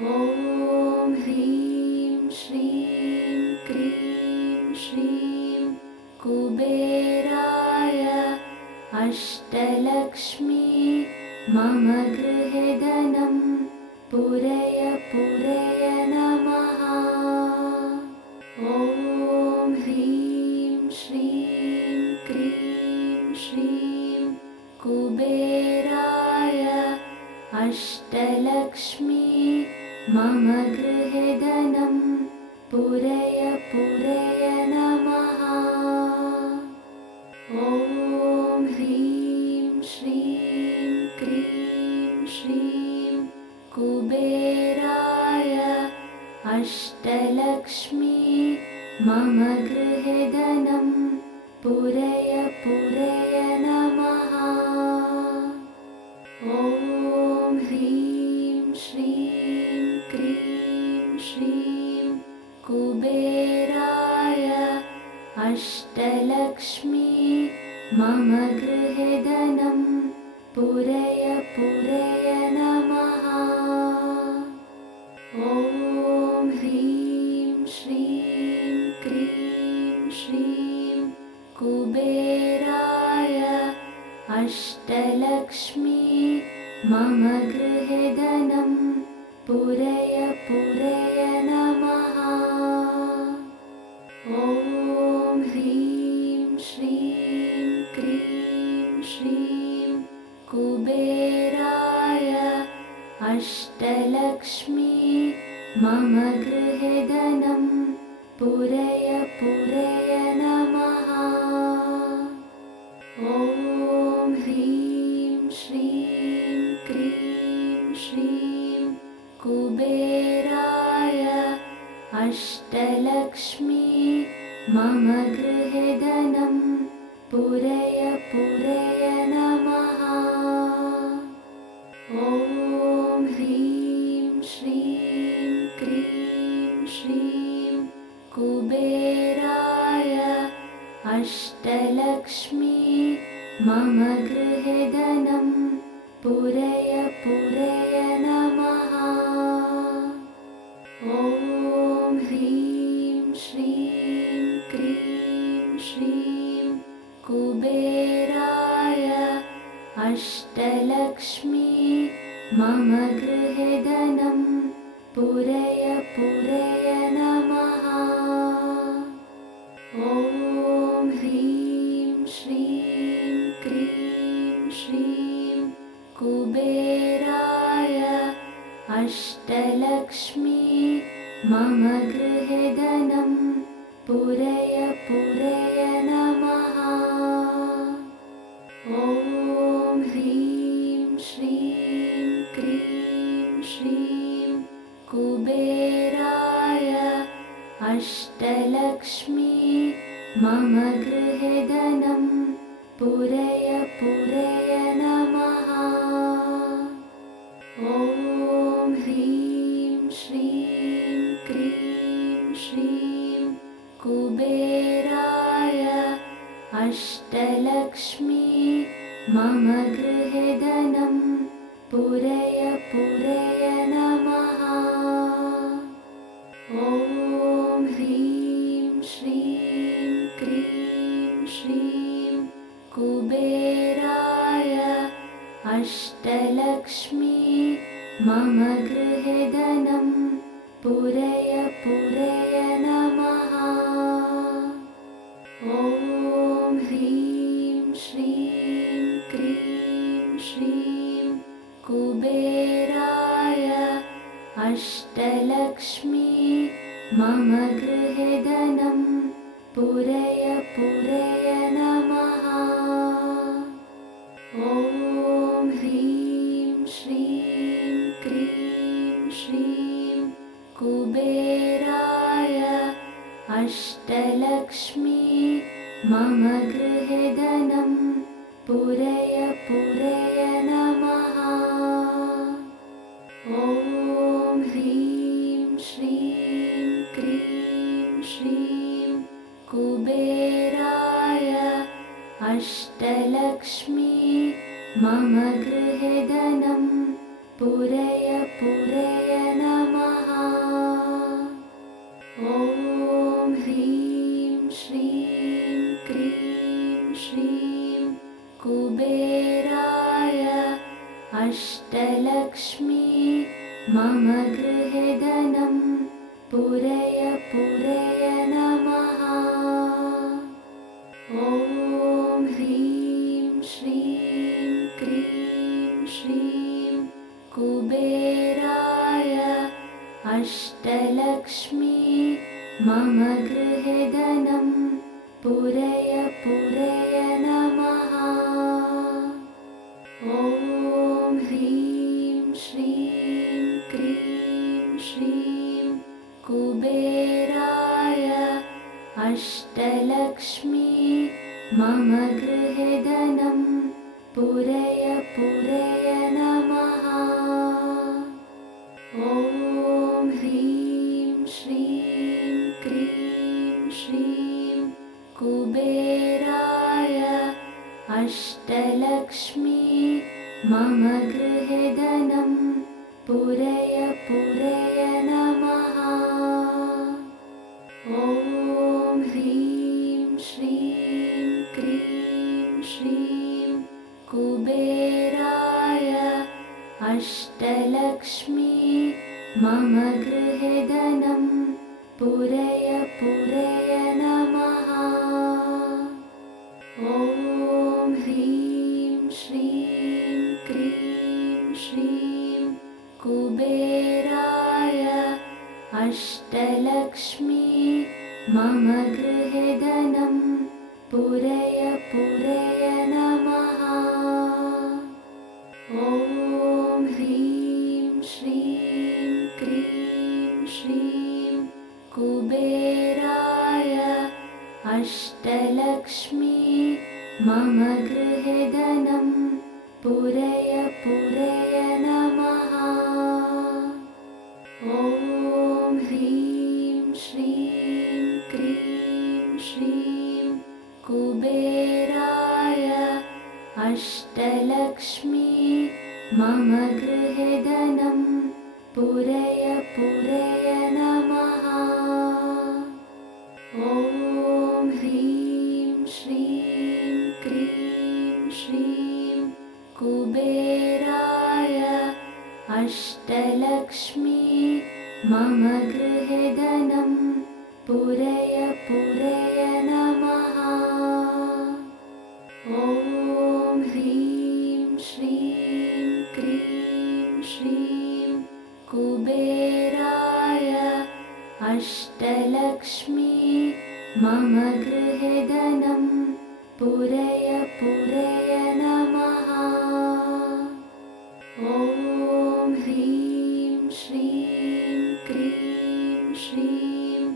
ॐ ह्रीं श्रीं क्रीं श्रीं कुबेराय अष्टलक्ष्मी मम गृहे धनं पूरय पूरय नमः। ॐ ह्रीं श्रीं क्रीं श्रीं कुबेराय अष्टलक्ष्मी मम गृहे धनं पूरय पूरय नमः। ॐ ह्रीं श्रीं क्रीं श्रीं कुबेराय अष्टलक्ष्मी मम गृहे धनं पूरय पूरय नमः। ॐ ह्रीं श्रीं क्रीं श्रीं कुबेराय अष्टलक्ष्मी मम गृहे धनं पूरय पूरय नमः। ॐ ह्रीं श्रीं क्रीं श्रीं कुबेराय अष्टलक्ष्मी मम गृहे धनं पूरय पूरय नमः। ॐ ह्रीं श्रीं क्रीं श्रीं कुबेराय अष्टलक्ष्मी मम गृहे धनं पूरय पूरय नमः। ॐ ह्रीं श्रीं क्रीं श्रीं कुबेराय अष्टलक्ष्मी मम गृहे धनं पूरय पूरय नमः। ॐ ह्रीं श्रीं क्रीं श्रीं कुबेराय अष्टलक्ष्मी मम गृहे धनं पूरय पूरय नमः। ॐ ह्रीं श्रीं क्रीं श्रीं कुबेराय अष्टलक्ष्मी मम गृहे धनं पूरय पूरय नमः। ॐ ह्रीं श्रीं क्रीं श्रीं कुबेराय अष्टलक्ष्मी मम गृहे धनं पूरय पूरय नमः। ॐ ह्रीं श्रीं क्रीं श्रीं कुबेराय अष्टलक्ष्मी मम गृहे धनं पूरय पूरय नमः। ॐ ह्रीं श्रीं क्रीं श्रीं कुबेराय अष्टलक्ष्मी मम गृहे धनं पूरय पूरय नमः। ॐ ह्रीं श्रीं क्रीं श्रीं कुबेराय अष्टलक्ष्मी मम गृहे धनं पूरय पूरय नमः। ॐ ह्रीं श्रीं क्रीं श्रीं कुबेराय अष्टलक्ष्मी मम गृहे धनं पूरय पूरय नमः। ॐ ह्रीं श्रीं क्रीं श्रीं कुबेराय अष्टलक्ष्मी मम गृहे धनं पूरय पूरय नमः। ॐ ह्रीं श्रीं क्रीं श्रीं कुबेराय अष्टलक्ष्मी मम गृहे धनं पूरय पूरय नमः। मम गृहे धनं पूरय पूरय नमः। ॐ ह्रीं श्रीं क्रीं श्रीं कुबेराय अष्टलक्ष्मी मम गृहे धनं पूरय पूरय नमः। ॐ ह्रीं श्रीं क्रीं श्रीं कुबेराय अष्टलक्ष्मी मम गृहे धनं पूरय पूरय नमः। ॐ ह्रीं श्रीं क्रीं श्रीं कुबेराय अष्टलक्ष्मी मम गृहे धनं पूरय पूरय नमः। ॐ ह्रीं श्रीं क्रीं श्रीं कुबेराय अष्टलक्ष्मी मम गृहे धनं पूरय पूरय नमः। ॐ ह्रीं श्रीं क्रीं श्रीं कुबेराय अष्टलक्ष्मी मम गृहे धनं पूरय पूरय नमः। ॐ ह्रीं श्रीं क्रीं श्रीं कुबेराय अष्टलक्ष्मी मम गृहे धनं पूरय पूरय नमः। ॐ ह्रीं श्रीं क्रीं श्रीं कुबेराय अष्टलक्ष्मी मम गृहे धनं पूरय पूरय नमः। ॐ ह्रीं श्रीं क्रीं श्रीं कुबेराय अष्टलक्ष्मी मम गृहे धनं पूरय पूरय नमः। ॐ ह्रीं श्रीं क्रीं श्रीं कुबेराय अष्टलक्ष्मी मम गृहे धनं पूरय पूरय नमः। ॐ ह्रीं श्रीं क्रीं श्रीं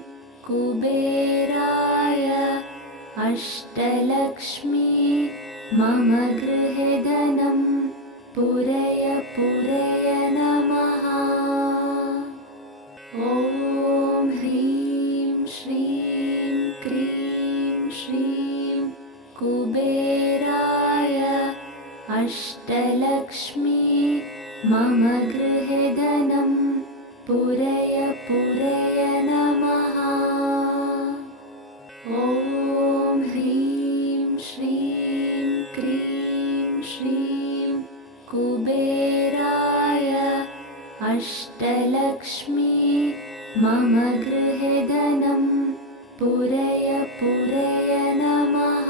कुबेराय अष्टलक्ष्मी मम गृहे धनं पूरय पूरय नमः। ॐ ह्रीं श्रीं क्रीं श्रीं कुबेराय अष्टलक्ष्मी मम गृहे धनं पूरय पूरय नमः। ॐ ह्रीं श्रीं क्रीं श्रीं कुबेराय अष्टलक्ष्मी मम गृहे धनं पूरय पूरय नमः।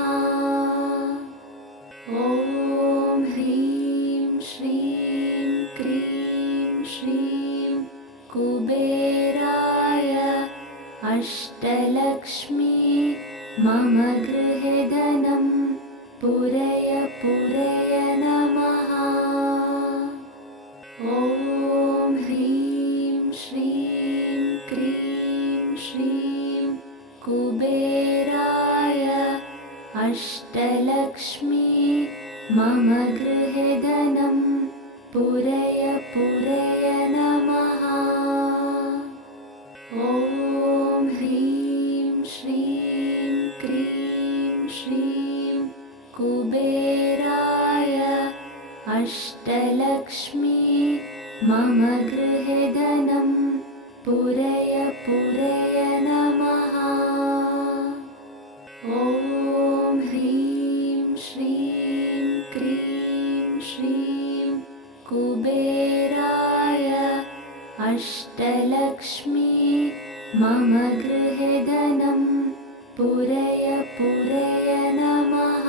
ॐ ह्रीं श्रीं क्रीं श्रीं कुबेराय अष्टलक्ष्मी मम गृहे धनं पूरय पूरय नमः। ॐ ह्रीं श्रीं क्रीं श्रीं कुबेराय अष्टलक्ष्मी मम गृहे धनं पूरय पूरय नमः। ॐ ह्रीं श्रीं क्रीं श्रीं कुबेराय अष्टलक्ष्मी मम गृहे धनं पूरय पूरय नमः। ॐ ह्रीं श्रीं क्रीं श्रीं कुबेराय अष्टलक्ष्मी मम गृहे धनं पूरय पूरय नमः।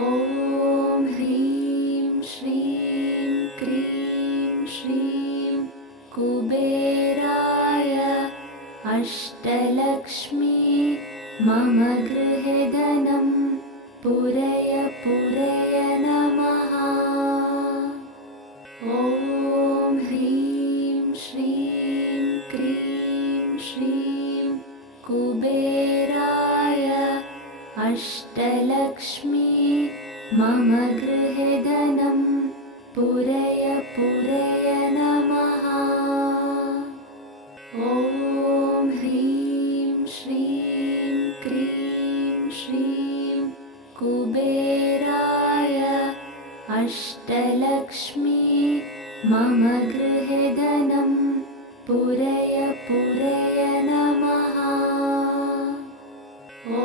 ॐ ह्रीं श्रीं क्रीं श्रीं कुबेराय अष्टलक्ष्मी मम गृहे धनं पूरय पूरय नमः। ॐ ह्रीं श्रीं क्रीं श्रीं कुबेराय अष्टलक्ष्मी मम गृहे धनं पूरय पूरय नमः। ॐ ह्रीं श्रीं क्रीं श्रीं कुबेराय अष्टलक्ष्मी मम गृहे धनं पूरय पूरय नमः। ॐ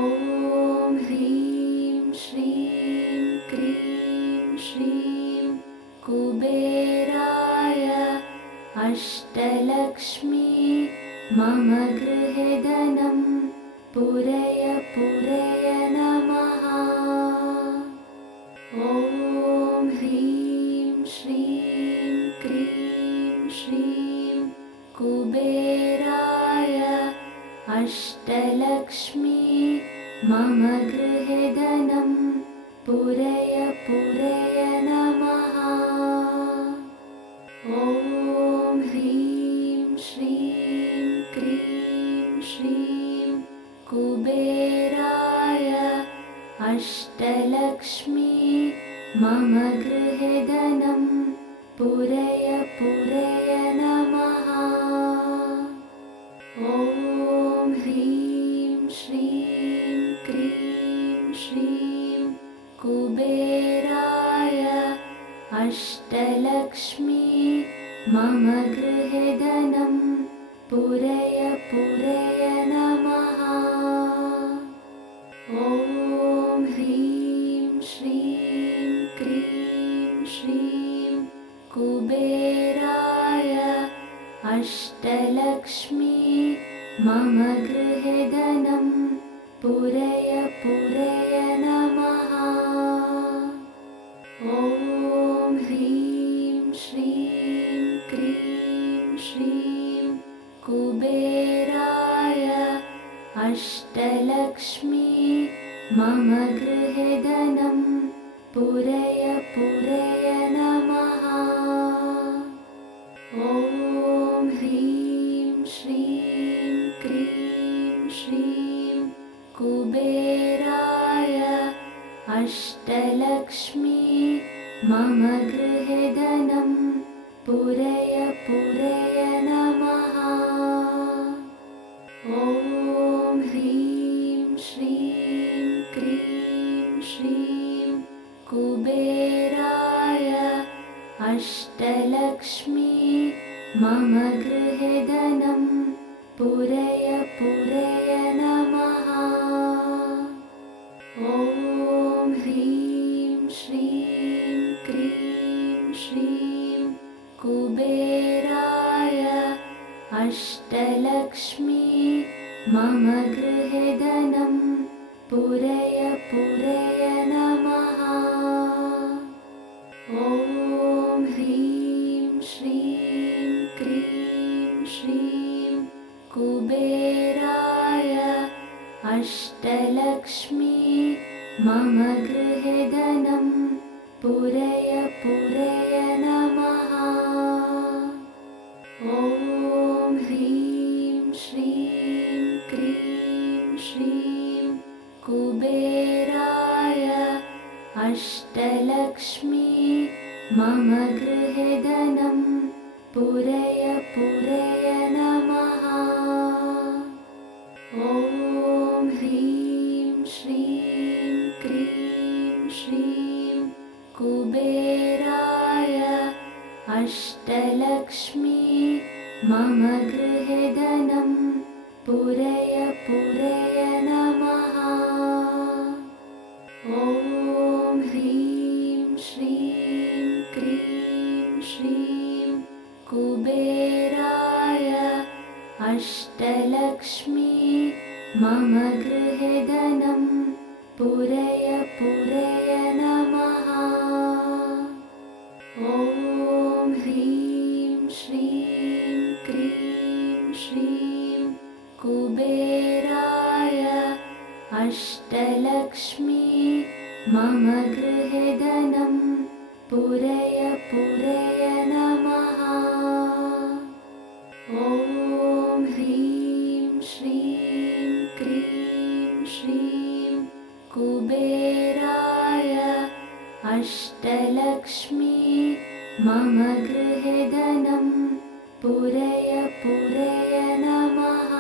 ह्रीं श्रीं क्रीं श्रीं कुबेराय अष्टलक्ष्मी मम गृहे धनं पूरय पूरय नमः। ॐ ह्रीं श्रीं क्रीं श्रीं कुबेराय अष्टलक्ष्मी मम गृहे धनं पूरय पूरय नमः। ॐ ह्रीं श्रीं क्रीं श्रीं कुबेराय अष्टलक्ष्मी मम गृहे धनं पूरय पूरय नमः। ॐ ह्रीं श्रीं क्रीं श्रीं कुबेराय अष्टलक्ष्मी मम गृहे धनं पूरय पूरय नमः। ॐ ह्रीं श्रीं क्रीं श्रीं कुबेराय अष्टलक्ष्मी मम गृहे धनं पूरय पूरय नमः। ॐ ह्रीं श्रीं क्रीं श्रीं कुबेराय अष्टलक्ष्मी मम गृहे धनं पूरय पूरय नमः। ॐ ह्रीं श्रीं क्रीं श्रीं कुबेराय अष्टलक्ष्मी मम गृहे धनं पूरय पूरय नमः। ॐ ह्रीं श्रीं क्रीं श्रीं कुबेराय अष्टलक्ष्मी मम गृहे धनं पूरय पूरय नमः। ॐ ह्रीं श्रीं क्रीं श्रीं कुबेराय अष्टलक्ष्मी मम गृहे धनं पूरय पूरय नमः। ॐ ह्रीं श्रीं क्रीं श्रीं कुबेराय अष्टलक्ष्मी मम गृहे धनं पूरय पूरय नमः। ॐ ह्रीं श्रीं क्रीं श्रीं कुबेराय अष्टलक्ष्मी मम गृहे धनं पूरय पूरय नमः। ॐ ह्रीं श्रीं क्रीं श्रीं कुबेराय अष्टलक्ष्मी मम गृहे धनं पूरय पूरय नमः। ॐ ह्रीं श्रीं क्रीं श्रीं कुबेराय अष्टलक्ष्मी मम गृहे धनं पूरय पूरय नमः। ॐ ह्रीं श्रीं क्रीं श्रीं कुबेराय अष्टलक्ष्मी मम गृहे धनं पूरय पूरय नमः। ॐ ह्रीं श्रीं क्रीं श्रीं कुबेराय अष्टलक्ष्मी मम गृहे धनं पूरय पूरय नमः।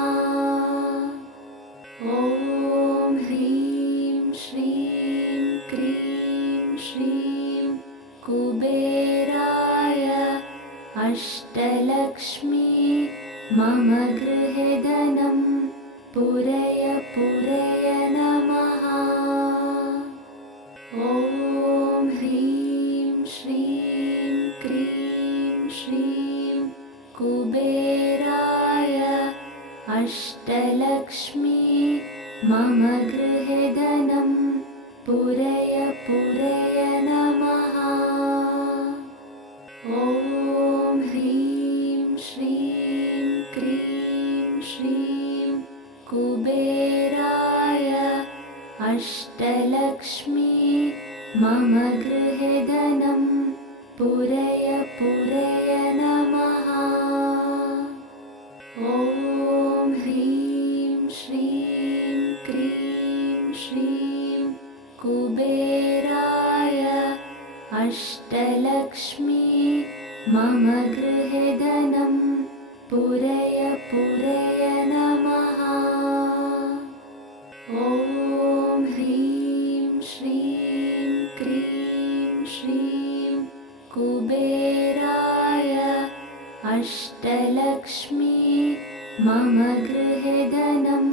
ॐ ह्रीं श्रीं क्रीं श्रीं कुबेराय अष्टलक्ष्मी मम गृहे धनं पूरय पूरय नमः। ॐ ह्रीं श्रीं क्रीं श्रीं कुबेराय अष्टलक्ष्मी मम गृहे धनं पूरय पूरय नमः। ॐ ह्रीं श्रीं क्रीं श्रीं कुबेराय अष्टलक्ष्मी मम गृहे धनं पूरय पूरय नमः। ॐ ह्रीं श्रीं क्रीं श्रीं कुबेराय अष्टलक्ष्मी मम गृहे धनं पूरय पूरय नमः। ॐ ह्रीं श्रीं क्रीं श्रीं कुबेराय अष्टलक्ष्मी मम गृहे धनं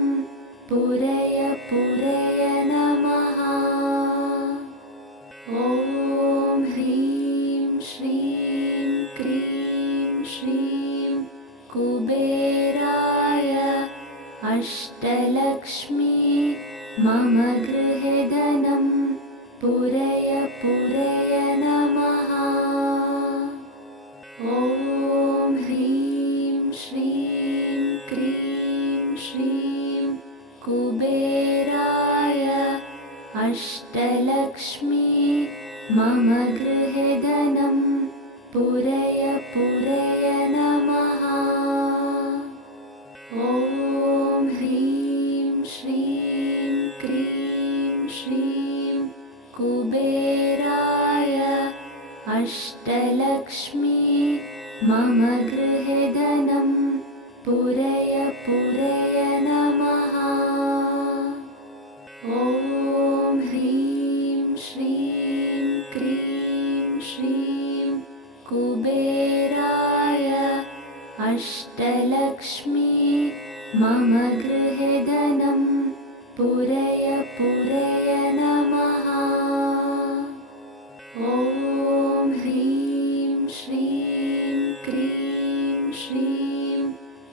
पूरय पूरय नमः। ॐ ह्रीं श्रीं क्रीं श्रीं कुबेराय अष्टलक्ष्मी मम गृहे धनं पूरय पूरय नमः। ॐ ह्रीं श्रीं क्रीं श्रीं कुबेराय अष्टलक्ष्मी मम गृहे धनं पूरय पूरय नमः। ॐ ह्रीं श्रीं क्रीं श्रीं कुबेराय अष्टलक्ष्मी मम गृहे धनं पूरय पूरय नमः। ॐ ह्रीं श्रीं क्रीं श्रीं कुबेराय अष्टलक्ष्मी मम गृहे धनं पूरय पूरय नमः। ॐ ह्रीं श्रीं क्रीं श्रीं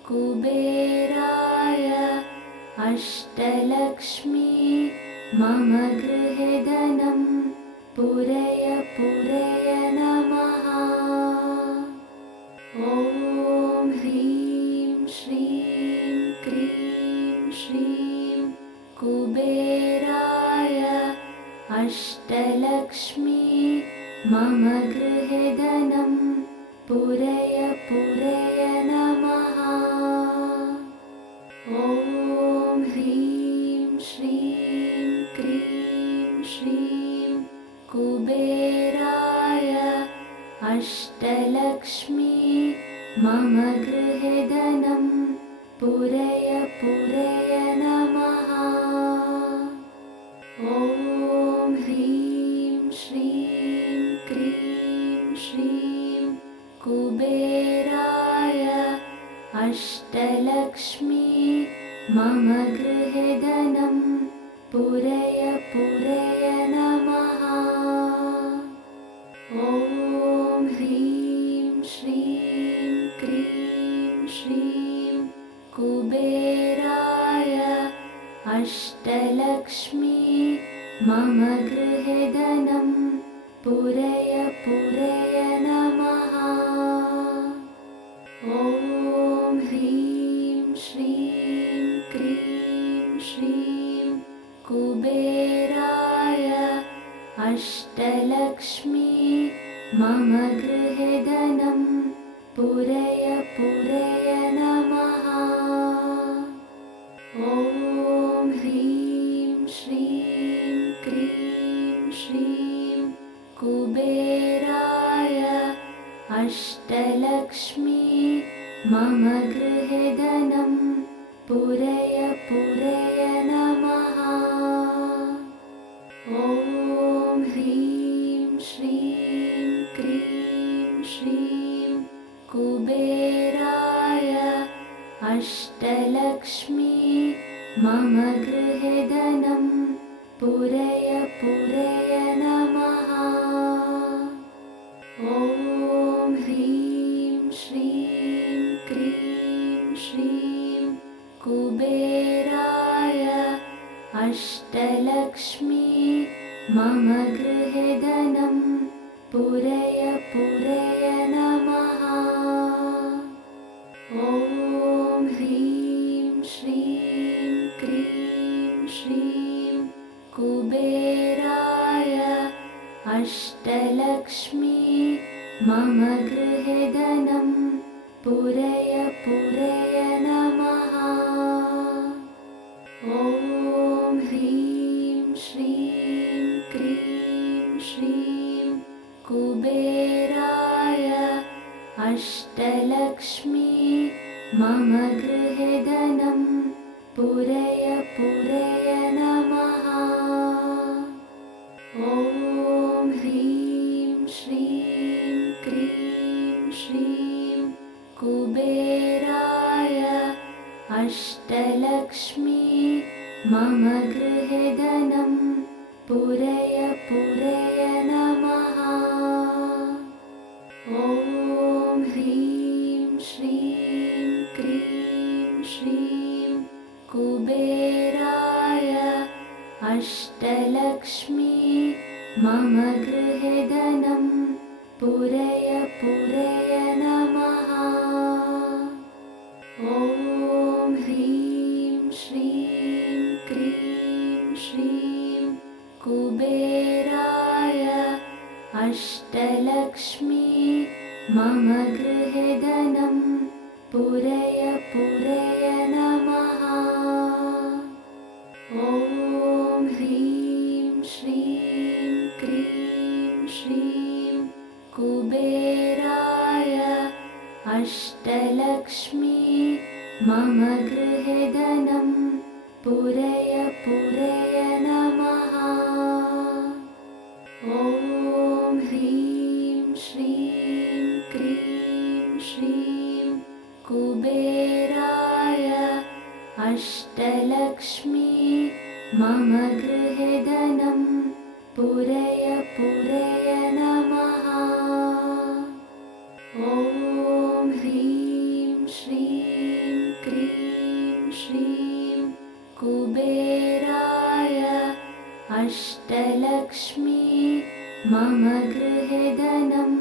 कुबेराय अष्टलक्ष्मी मम गृहे धनं पूरय पूरय नमः। ॐ ह्रीं श्रीं क्रीं श्रीं कुबेराय अष्टलक्ष्मी मम गृहे धनं पूरय पूरय नमः। ॐ ह्रीं श्रीं क्रीं श्रीं कुबेराय अष्टलक्ष्मी मम गृहे धनं पूरय पूरय नमः। ॐ ह्रीं श्रीं क्रीं श्रीं कुबेराय अष्टलक्ष्मी मम गृहे धनं पूरय पूरय नमः। ॐ ह्रीं श्रीं कुबेराय अष्टलक्ष्मी मम गृहे धनं पूरय पूरय नमः। ॐ ह्रीं श्रीं क्रीं श्रीं कुबेराय अष्टलक्ष्मी मम गृहे धनं पूरय पूरय नमः। ॐ ह्रीं श्रीं क्रीं श्रीं कुबेराय अष्टलक्ष्मी मम गृहे धनं पूरय पूरय नमः। ॐ ह्रीं श्रीं क्रीं श्रीं कुबेराय अष्टलक्ष्मी मम गृहे धनं पूरय पूरय नमः। ॐ ह्रीं श्रीं क्रीं श्रीं कुबेराय अष्टलक्ष्मी मम गृहे धनं पूरय पूरय नमः। ॐ ह्रीं श्रीं क्रीं श्रीं कुबेराय अष्टलक्ष्मी मम गृहे धनं पूरय पूरय नमः। ॐ ह्रीं श्रीं क्रीं श्रीं कुबेराय अष्टलक्ष्मी मम गृहे धनं पूरय पूरय नमः। ॐ ह्रीं श्रीं क्रीं श्रीं कुबेराय अष्टलक्ष्मी मम गृहे धनं पूरय पूरय नमः। ॐ ह्रीं श्रीं क्रीं श्रीं कुबेराय अष्टलक्ष्मी मम गृहे धनं पूरय पूरय नमः। ॐ ह्रीं श्रीं क्रीं श्रीं कुबेराय अष्टलक्ष्मी मम गृहे धनं पूरय पूरय नमः। ॐ ह्रीं श्रीं क्रीं श्रीं कुबेराय अष्टलक्ष्मी मम गृहे धनं पूरय पूरय नमः। ॐ ह्रीं श्रीं क्रीं श्रीं कुबेराय अष्टलक्ष्मी मम गृहे धनं पूरय पूरय नमः। ॐ ह्रीं श्रीं क्रीं श्रीं कुबेराय अष्टलक्ष्मी मम गृहे धनं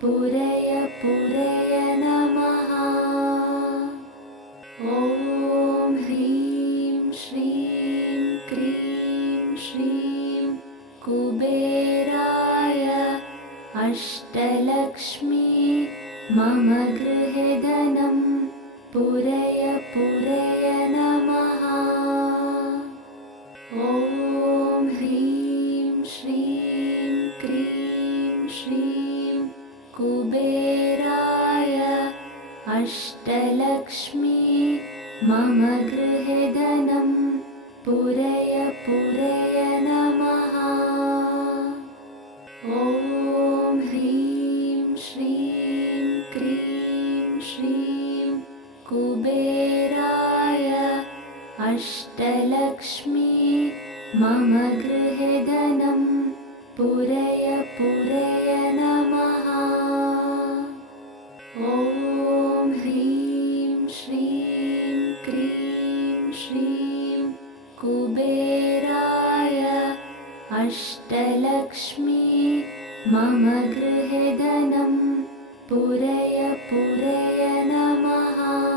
पूरय पूरय नमः। ॐ ह्रीं श्रीं क्रीं श्रीं कुबेराय अष्टलक्ष्मी मम गृहे धनं पूरय पूरय नमः। ॐ ह्रीं श्रीं क्रीं श्रीं कुबेराय अष्टलक्ष्मी मम गृहे धनं पूरय पूरय नमः। ॐ ह्रीं श्रीं क्रीं श्रीं कुबेराय अष्टलक्ष्मी मम गृहे धनं पूरय पूरय नमः। ॐ ह्रीं श्रीं क्रीं कुबेराय अष्टलक्ष्मी मम गृहे धनं पूरय पूरय नमः।